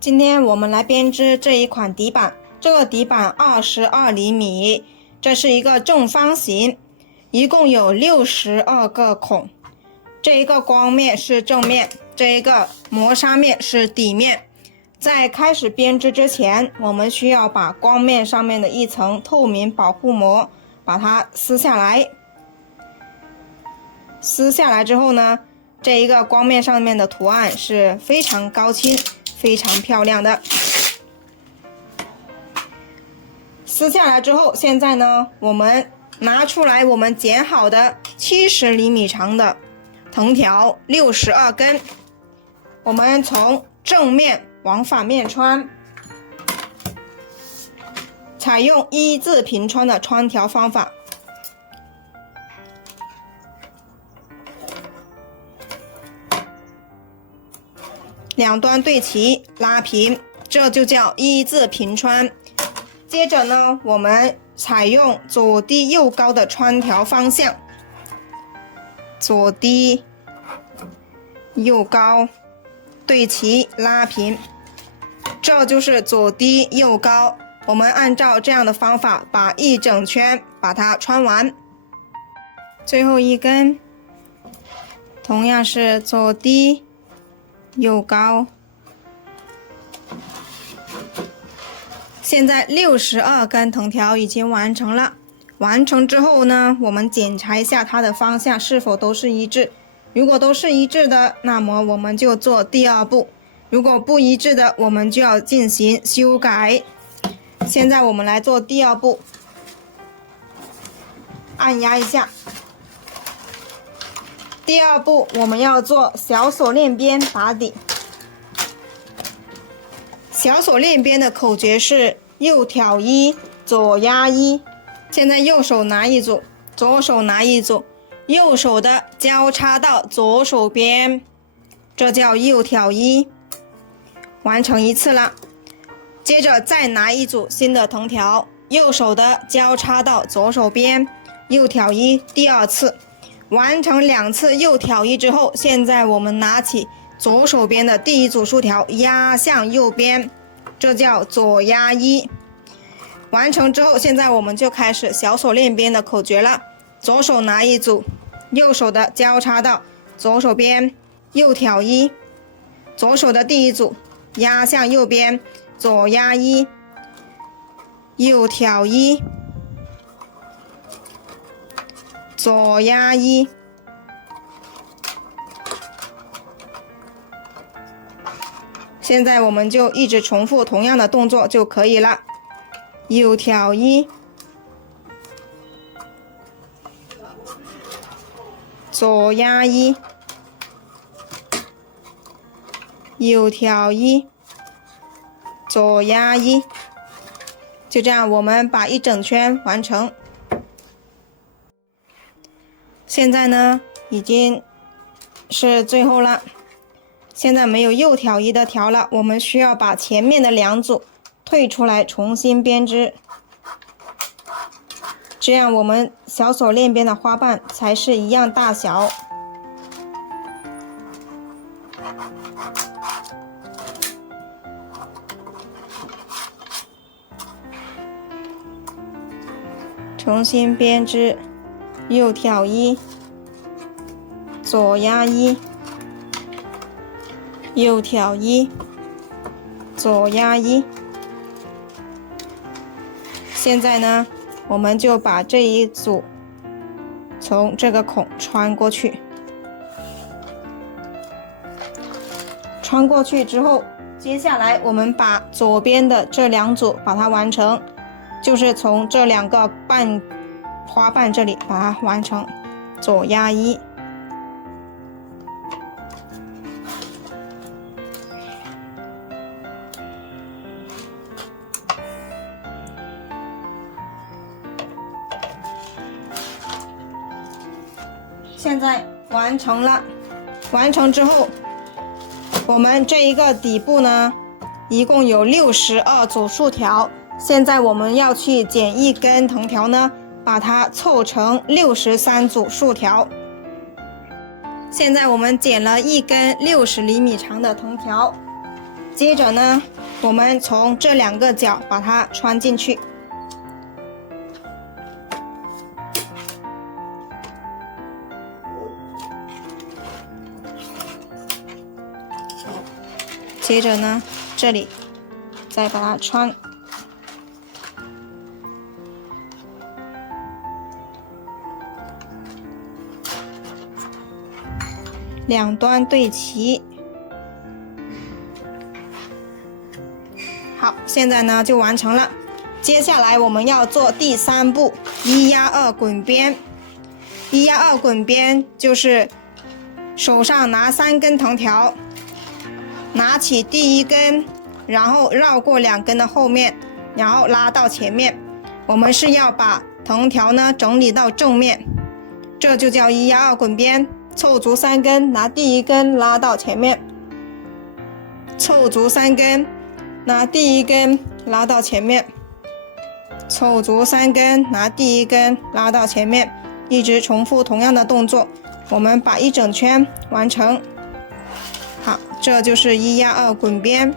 今天我们来编织这一款底板，这个底板22厘米，这是一个正方形，一共有62个孔。这一个光面是正面，这一个磨砂面是底面。在开始编织之前，我们需要把光面上面的一层透明保护膜把它撕下来。撕下来之后呢，这一个光面上面的图案是非常高清、非常漂亮的。撕下来之后，现在呢，我们拿出来我们剪好的70厘米长的藤条62根，我们从正面往反面穿，采用一字平穿的穿条方法。两端对齐，拉平，这就叫一字平穿。接着呢，我们采用左低右高的穿条方向，左低右高，对齐拉平，这就是左低右高。我们按照这样的方法把一整圈把它穿完。最后一根同样是左低右高。现在62根藤条已经完成了。完成之后呢，我们检查一下它的方向是否都是一致。如果都是一致的，那么我们就做第二步。如果不一致的，我们就要进行修改。现在我们来做第二步，按压一下。第二步我们要做小锁链边打底。小锁链边的口诀是右挑一，左压一。现在右手拿一组，左手拿一组，右手的交叉到左手边，这叫右挑一。完成一次了。接着再拿一组新的藤条，右手的交叉到左手边，右挑一，第二次。完成2次右挑一之后，现在我们拿起左手边的第一组竖条压向右边，这叫左压一。完成之后，现在我们就开始小锁链边的口诀了。左手拿一组，右手的交叉到左手边，右挑一，左手的第一组压向右边，左压一，右挑一，左压一。现在我们就一直重复同样的动作就可以了。右挑一，左压一，右挑一，左压一。就这样我们把一整圈完成。现在呢，已经是最后了。现在没有右挑一的条了，我们需要把前面的2组退出来重新编织，这样我们小锁链边的花瓣才是一样大小。重新编织，右挑一，左压一，右挑一，左压一。现在呢，我们就把这一组从这个孔穿过去。穿过去之后，接下来我们把左边的这2组把它完成，就是从这2个花瓣这里把它完成，左压一。现在完成了。完成之后，我们这一个底部呢，一共有62组竖条。现在我们要去剪一根藤条呢，把它凑成63组竖条。现在我们剪了一根60厘米长的藤条，接着呢，我们从这2个角把它穿进去。接着呢，这里再把它穿。2端对齐。好，现在呢就完成了。接下来我们要做第3步，1压2滚边。1压2滚边就是手上拿3根藤条，拿起第1根，然后绕过2根的后面，然后拉到前面。我们是要把藤条呢整理到正面，这就叫1压2滚边。凑足3根，拿第1根拉到前面，凑足3根，拿第1根拉到前面，凑足3根，拿第1根拉到前面，一直重复同样的动作，我们把1整圈完成。好，这就是1压2滚边。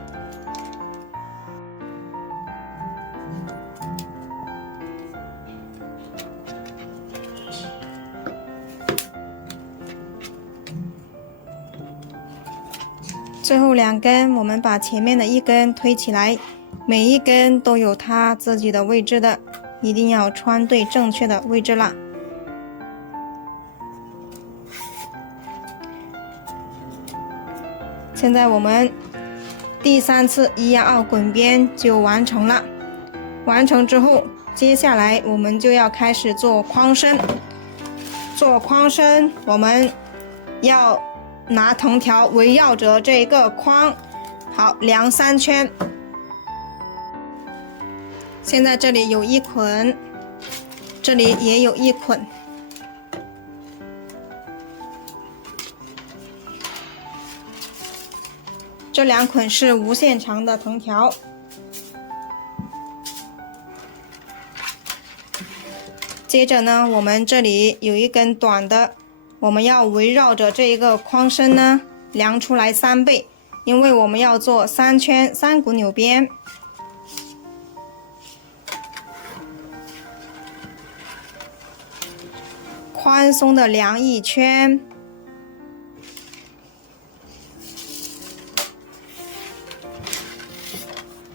最后2根，我们把前面的1根推起来，每一根都有它自己的位置的，一定要穿对正确的位置啦。现在我们第3次1压2滚边就完成了。完成之后，接下来我们就要开始做框身。做框身，我们要拿藤条围绕着这个框，好，量3圈。现在这里有1捆，这里也有1捆。这2捆是无限长的藤条。接着呢，我们这里有1根短的，我们要围绕着这一个框身呢量出来3倍，因为我们要做3圈3股扭边。宽松的量1圈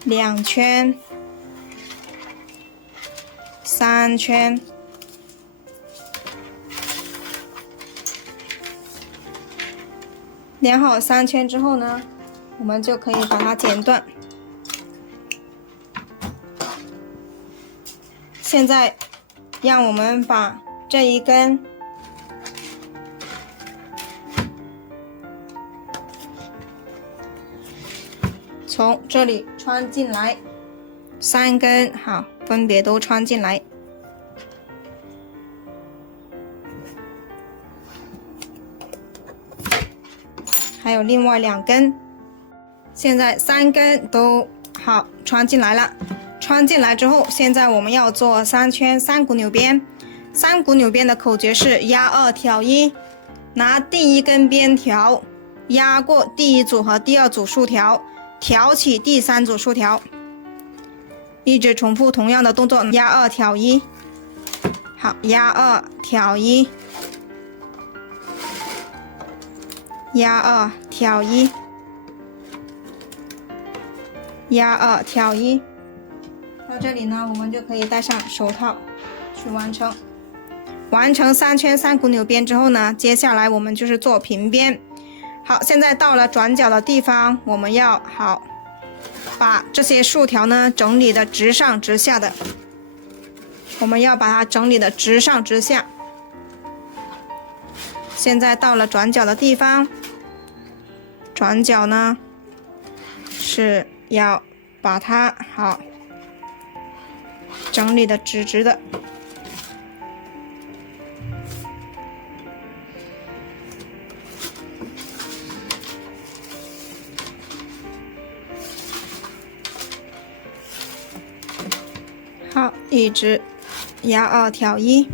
，2圈，3圈。量好3圈之后呢，我们就可以把它剪断。现在让我们把这1根从这里穿进来，3根好，分别都穿进来。还有另外2根，现在3根都好穿进来了。穿进来之后，现在我们要做3圈3股扭边。3股扭边的口诀是压2挑1，拿第1根边条压过第1组和第2组竖条，挑起第3组竖条，一直重复同样的动作，压2挑1。好，压2挑1。压2挑1，压2挑1。到这里呢，我们就可以戴上手套去完成。完成3圈3股扭边之后呢，接下来我们就是做平边。好，现在到了转角的地方，我们要好把这些竖条呢整理的直上直下的，我们要把它整理的直上直下。现在到了转角的地方，转角呢是要把它好整理的直直的。好，一直压2挑1，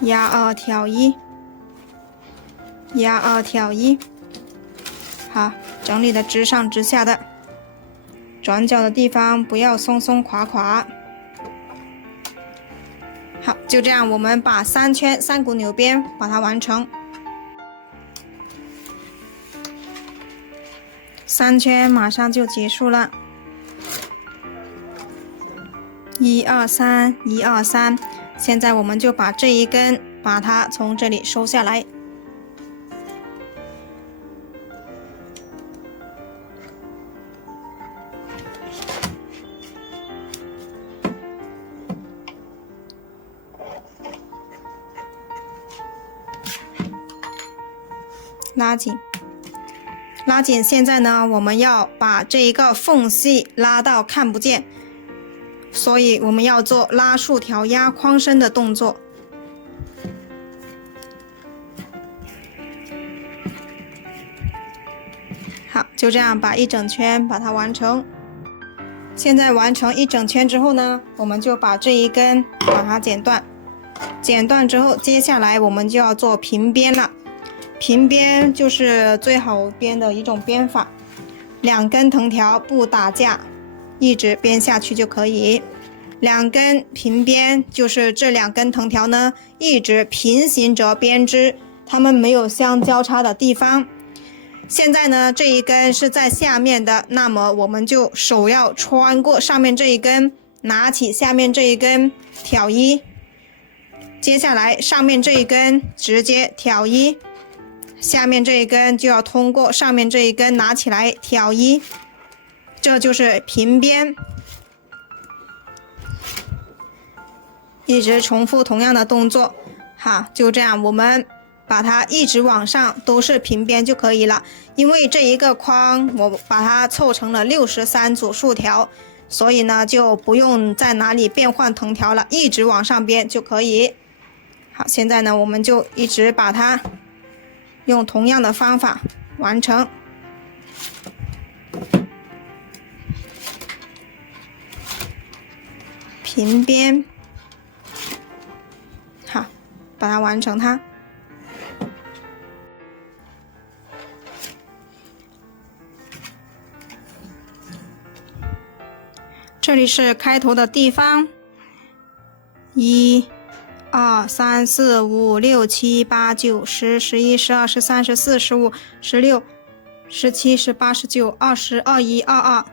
压2挑1，压2挑1。好，整理的直上直下的，转角的地方不要松松垮垮。好，就这样，我们把3圈3股扭边把它完成。3圈马上就结束了。1、2、3，1、2、3。现在我们就把这一根，把它从这里收下来。拉紧，拉紧。现在呢，我们要把这一个缝隙拉到看不见，所以我们要做拉竖条压框身的动作。好，就这样把一整圈把它完成。现在完成一整圈之后呢，我们就把这一根把它剪断。剪断之后，接下来我们就要做平编了。平编就是最好编的一种编法，2根藤条不打架，一直编下去就可以。2根平编就是这2根藤条呢，一直平行着编织，它们没有相交叉的地方。现在呢，这一根是在下面的，那么我们就手要穿过上面这一根，拿起下面这一根挑一，接下来上面这一根直接挑一。下面这一根就要通过上面这一根拿起来挑一，这就是平编。一直重复同样的动作。好，就这样，我们把它一直往上都是平编就可以了。因为这一个框我把它凑成了63组竖条，所以呢就不用在哪里变换藤条了，一直往上编就可以。好，现在呢我们就一直把它用同样的方法完成。平编，好，把它完成它。这里是开头的地方，1、2、3、4、5、6、7、8、9、10、11、12、13、14、15、16、17、18、19、20、21、22。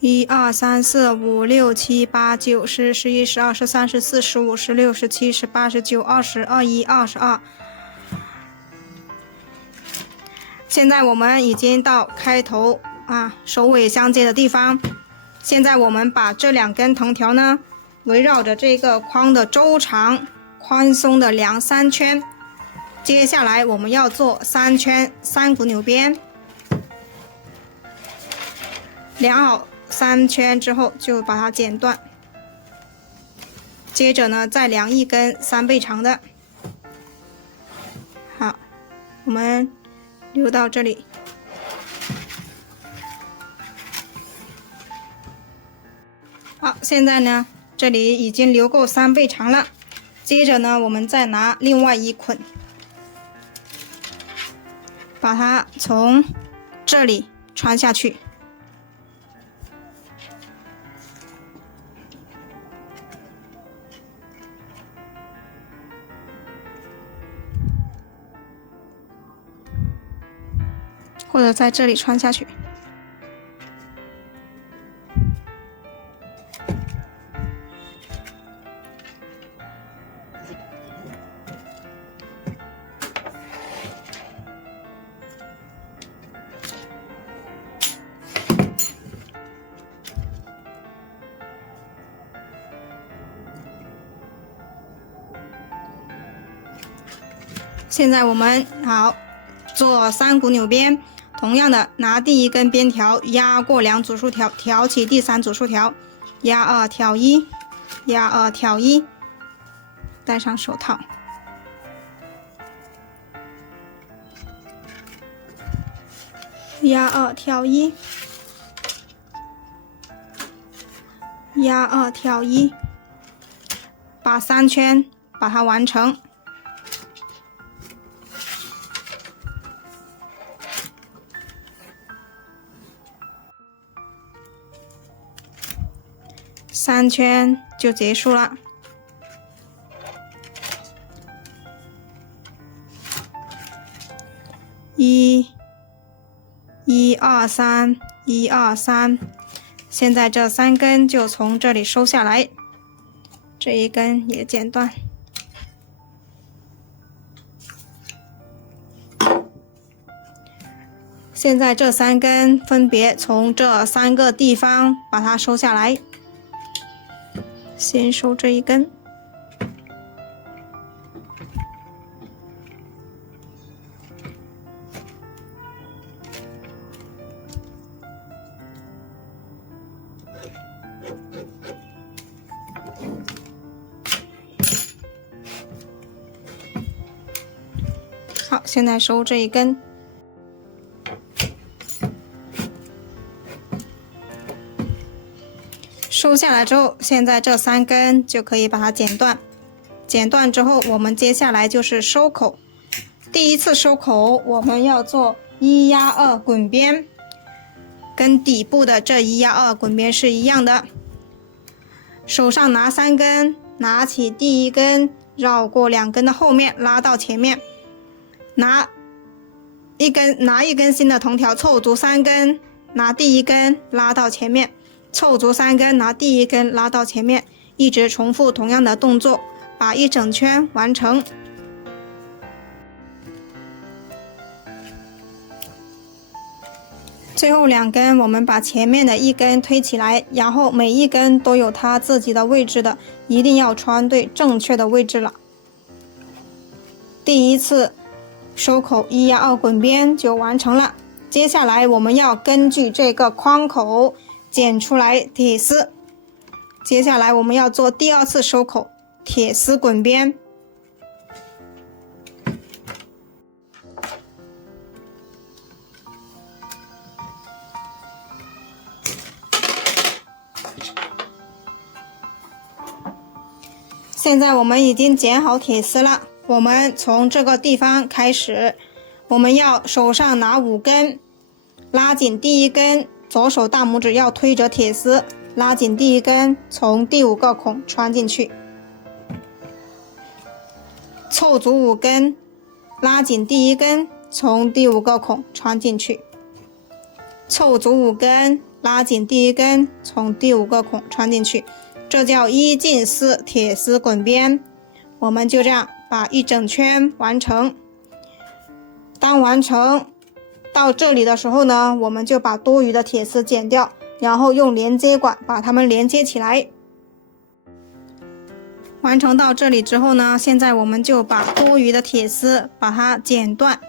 1、2、3、4、5、6、7、8、9、10、11、12、13、14、15、16、17、18、19、20、21、22。现在我们已经到开头首尾相接的地方。现在我们把这2根藤条呢，围绕着这个框的周长宽松的量3圈。接下来我们要做3圈3股扭边，量好3圈之后就把它剪断。接着呢，再量一根3倍长的。好，我们留到这里。好，现在呢，这里已经留够3倍长了。接着呢，我们再拿另外一捆，把它从这里穿下去。或者在这里穿下去。现在我们好做3股扭边，同样的拿第一根边条压过2组竖条，挑起第3组竖条，压2挑1，压2挑1，戴上手套，压2挑1，压2挑1，把3圈把它完成。3圈就结束了。1、2、3、1、2、3。现在这3根就从这里收下来，这一根也剪断。现在这3根分别从这3个地方把它收下来。先收这一根。好，现在收这一根。收下来之后，现在这3根就可以把它剪断。剪断之后，我们接下来就是收口。第一次收口，我们要做1压2滚边，跟底部的这1压2滚边是一样的。手上拿3根，拿起第1根，绕过2根的后面，拉到前面，拿一根新的铜条凑足3根，拿第1根拉到前面。凑足3根，拿第1根拉到前面，一直重复同样的动作，把一整圈完成。最后2根，我们把前面的1根推起来，然后每一根都有它自己的位置的，一定要穿对正确的位置了。第一次收口1压2滚边就完成了。接下来我们要根据这个框口剪出来铁丝。接下来我们要做第2次收口铁丝滚边。现在我们已经剪好铁丝了，我们从这个地方开始，我们要手上拿5根，拉紧第1根，左手大拇指要推着铁丝，拉紧第1根，从第5个孔穿进去，凑足5根，拉紧第1根，从第5个孔穿进去，凑足5根，拉紧第1根，从第5个孔穿进去，这叫1进4铁丝滚边。我们就这样把一整圈完成。当完成到这里的时候呢，我们就把多余的铁丝剪掉，然后用连接管把它们连接起来。完成到这里之后呢，现在我们就把多余的铁丝把它剪断，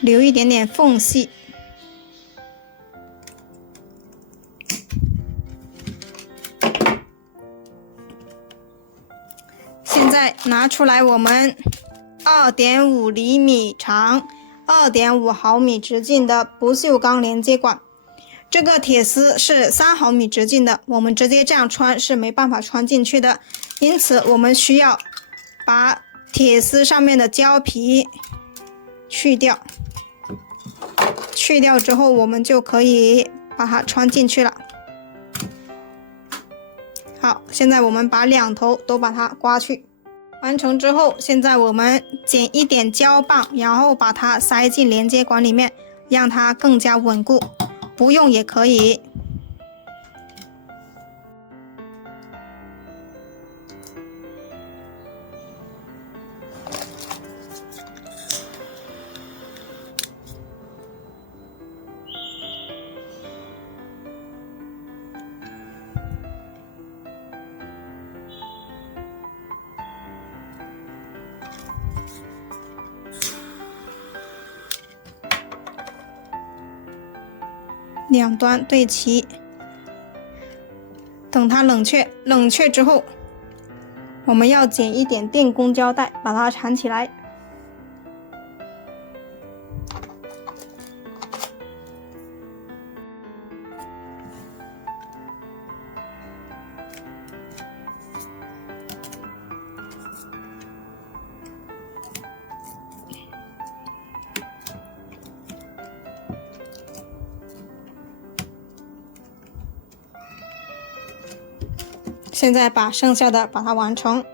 留一点点缝隙。现在拿出来我们 2.5 厘米长、2.5毫米直径的不锈钢连接管。这个铁丝是3毫米直径的，我们直接这样穿是没办法穿进去的，因此我们需要把铁丝上面的胶皮去掉。去掉之后，我们就可以把它穿进去了。好，现在我们把2头都把它刮去。完成之后，现在我们剪一点胶棒，然后把它塞进连接管里面，让它更加稳固。不用也可以。两端对齐，等它冷却。冷却之后，我们要剪一点电工胶带，把它缠起来。现在把剩下的把它完成。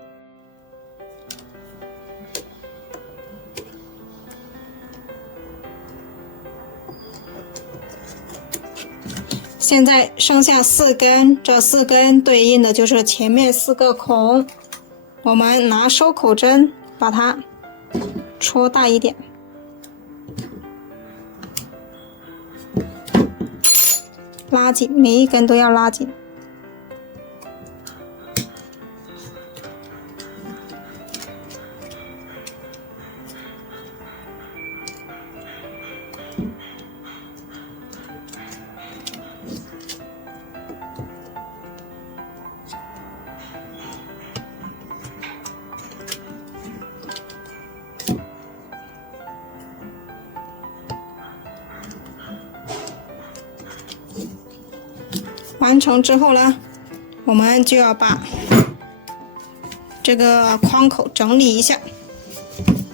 现在剩下4根，这4根对应的就是前面4个孔。我们拿收口针把它戳大一点，拉紧，每一根都要拉紧。完成之后呢，我们就要把这个框口整理一下，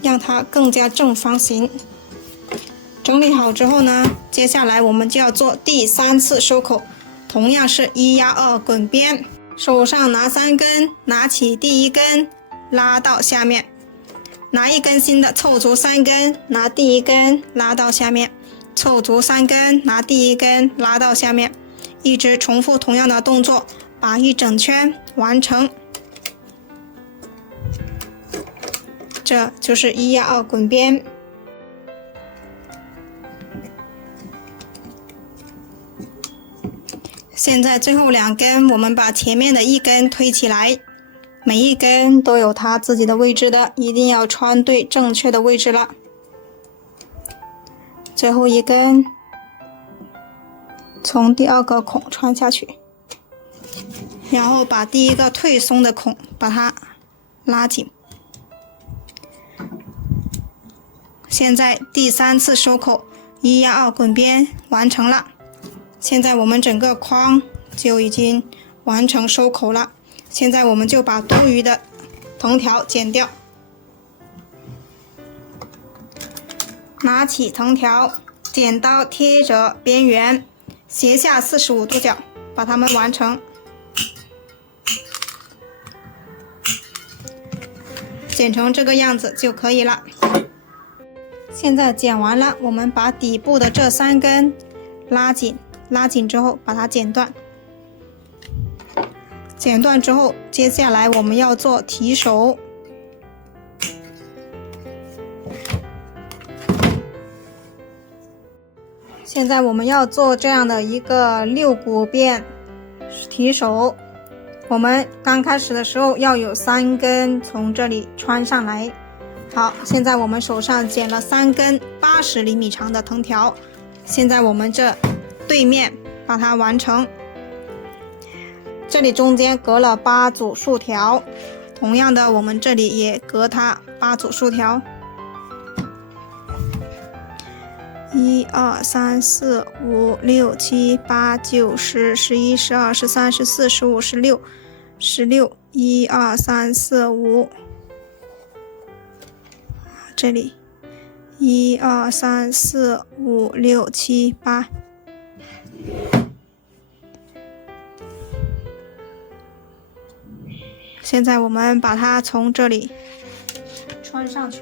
让它更加正方形。整理好之后呢，接下来我们就要做第3次收口，同样是1压2滚边，手上拿3根，拿起第1根拉到下面，拿1根新的凑足3根，拿第1根拉到下面，凑足3根，拿第1根拉到下面，一直重复同样的动作，把一整圈完成。这就是1压2滚边。现在最后2根，我们把前面的1根推起来，每一根都有它自己的位置的，一定要穿对正确的位置了。最后1根从第2个孔穿下去，然后把第1个退松的孔把它拉紧。现在第3次收口1压2滚边完成了。现在我们整个框就已经完成收口了。现在我们就把多余的藤条剪掉，拿起藤条，剪刀贴着边缘，斜下45度角，把它们完成。剪成这个样子就可以了。现在剪完了，我们把底部的这3根拉紧，拉紧之后把它剪断。剪断之后，接下来我们要做提手。现在我们要做这样的一个6股辫提手。我们刚开始的时候要有3根从这里穿上来。好，现在我们手上剪了3根80厘米长的藤条，现在我们这对面把它完成。这里中间隔了8组竖条，同样的我们这里也隔它8组竖条。1、2、3、4、5、6、7、8、9、10、11、12、13、14、15、16、1、2、3、4、5，这里1、2、3、4、5、6、7、8。现在我们把它从这里穿上去。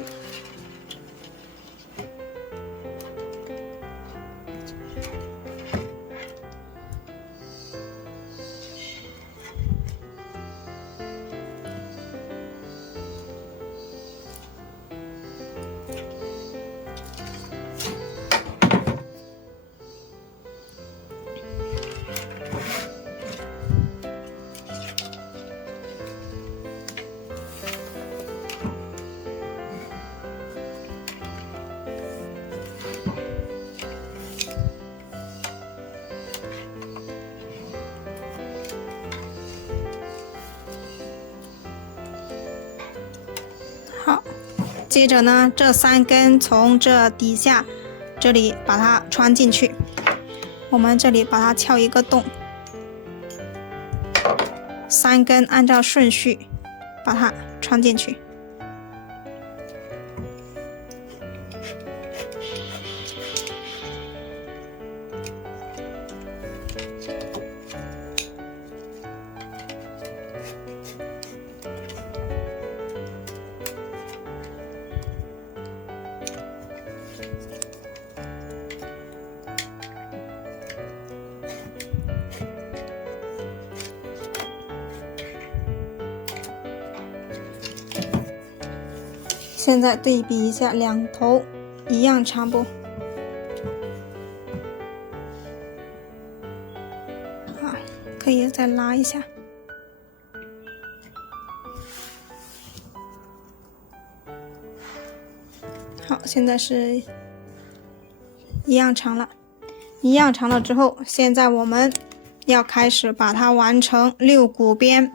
好，接着呢，这3根从这底下这里把它穿进去，我们这里把它撬一个洞，3根按照顺序把它穿进去。现在对比一下，两头一样长不？好，可以再拉一下。好，现在是一样长了。一样长了之后，现在我们要开始把它完成6股边。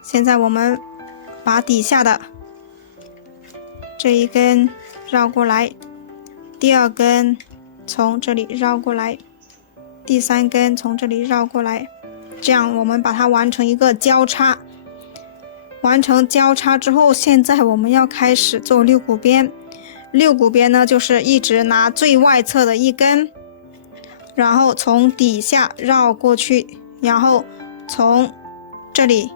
现在我们把底下的这一根绕过来，第2根从这里绕过来，第3根从这里绕过来，这样我们把它完成一个交叉。完成交叉之后，现在我们要开始做6股边。6股边呢，就是一直拿最外侧的一根，然后从底下绕过去，然后从这里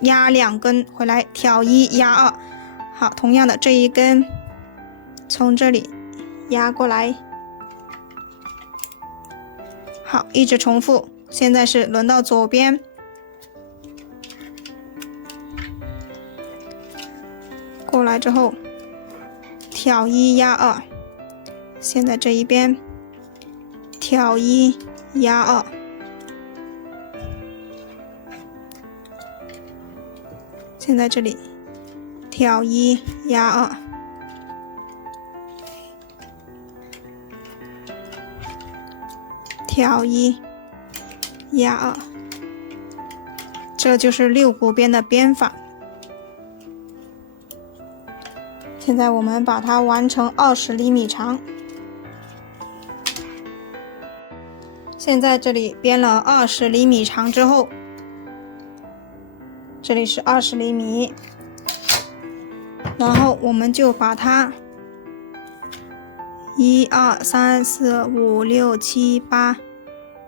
压2根回来，挑1压2。好，同样的这一根从这里压过来。好，一直重复。现在是轮到左边，过来之后挑1压2。现在这一边挑1压2。现在这里挑1压2。挑1压2。这就是6股边的编法。现在我们把它完成20厘米长。现在这里编了20厘米长之后，这里是20厘米，然后我们就把它1、2、3、4、5、6、7、8，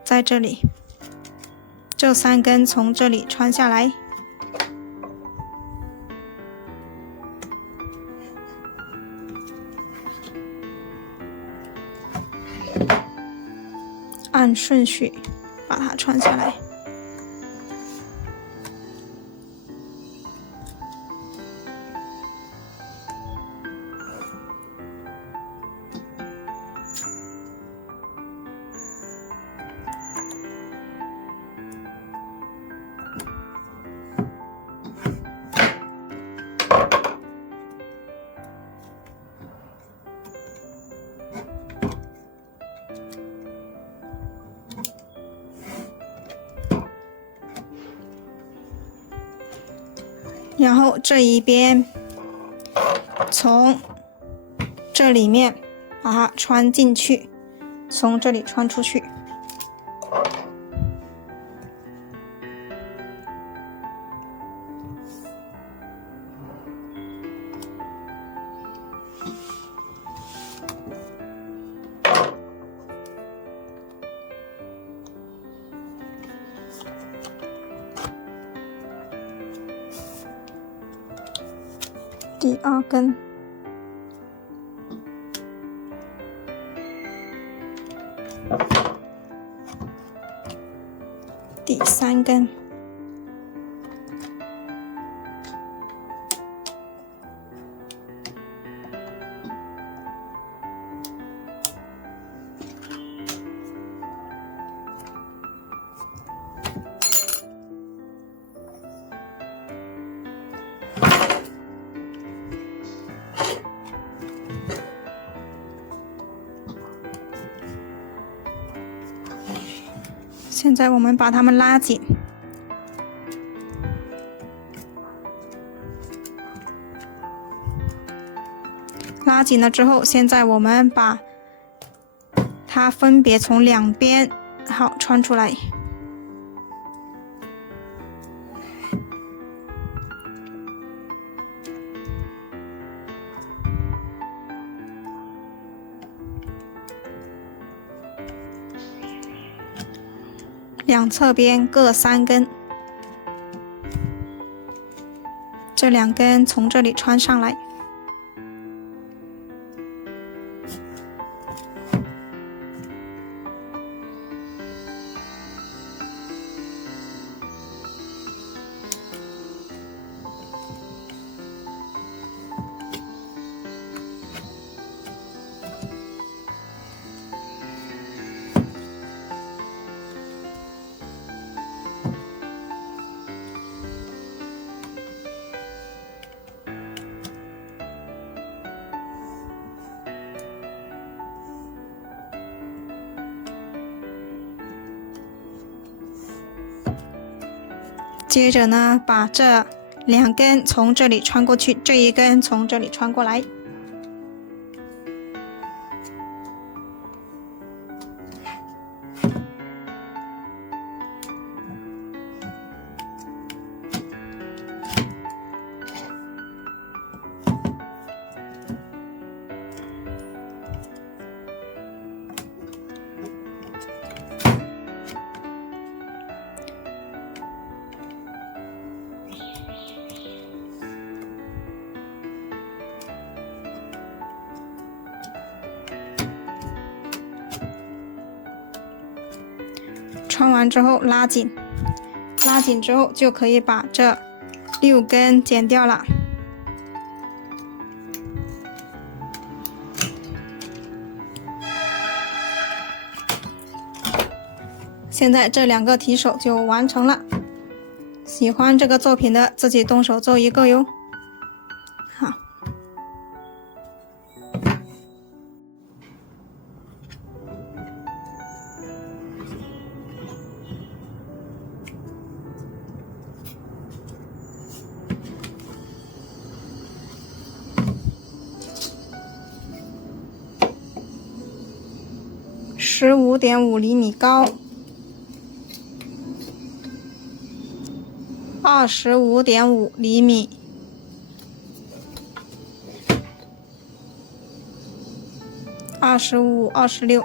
在这里，这3根从这里穿下来，按顺序把它穿下来。然后这一边从这里面把它穿进去，从这里穿出去。第2根，第3根，现在我们把它们拉紧，拉紧了之后，现在我们把它分别从2边好穿出来。两侧边各3根，这2根从这里穿上来。接着呢，把这2根从这里穿过去，这一根从这里穿过来。穿完之后拉紧，拉紧之后就可以把这6根剪掉了。现在这2个提手就完成了。喜欢这个作品的自己动手做一个哟。好。15.5厘米高，25.5厘米，25、26。